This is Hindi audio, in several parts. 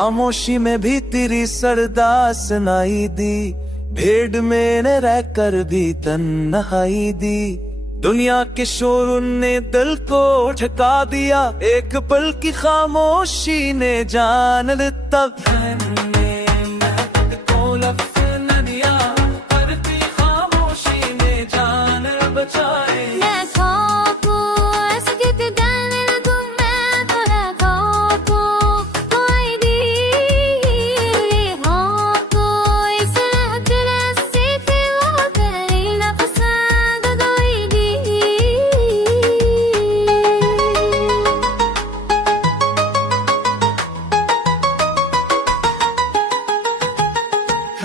खामोशी में भी तेरी सरदा सुनाई दी, भेड़ में न रह कर भी तन्हाई दी। दुनिया के शोर ने दिल को ठका दिया, एक पल की खामोशी ने जान ली तब।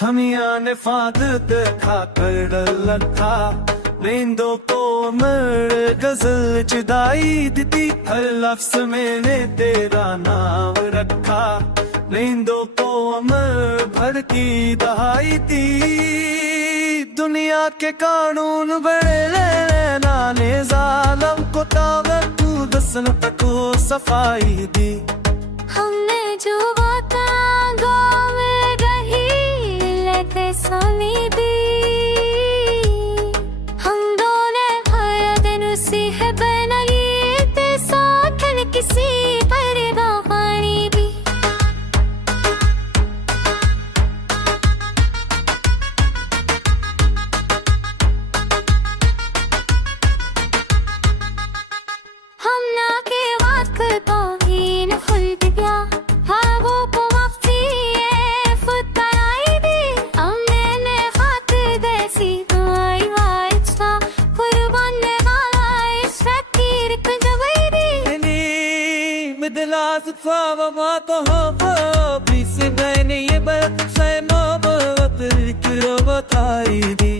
हम यहाँ ने फाद देखा कर डर था, नींदों को मर गजल जुदाई दी। हर लफ्ज मैंने तेरा नाम रखा, नींदों को अमर भर की दहाई दी। दुनिया के कानून बड़े नाने जालम को तावत तू दसन तक सफाई दी। हमने जो बात गाँव में रही लेते सुनी दी, हम दोनों हर दिन उसी है बनाई ते साथ किसी पर बानी भी। हम ना के बात कर पाए न खुल गया हवा को वक्ती फुताई दी। हमने ने खात देसी दुआई वाइट्सा कुर्बान वाला इस फकीर को जबरी इनी मिदलास फ़ाव मा तो हो भी से मैंने ये बात से नौबत की बताई दी।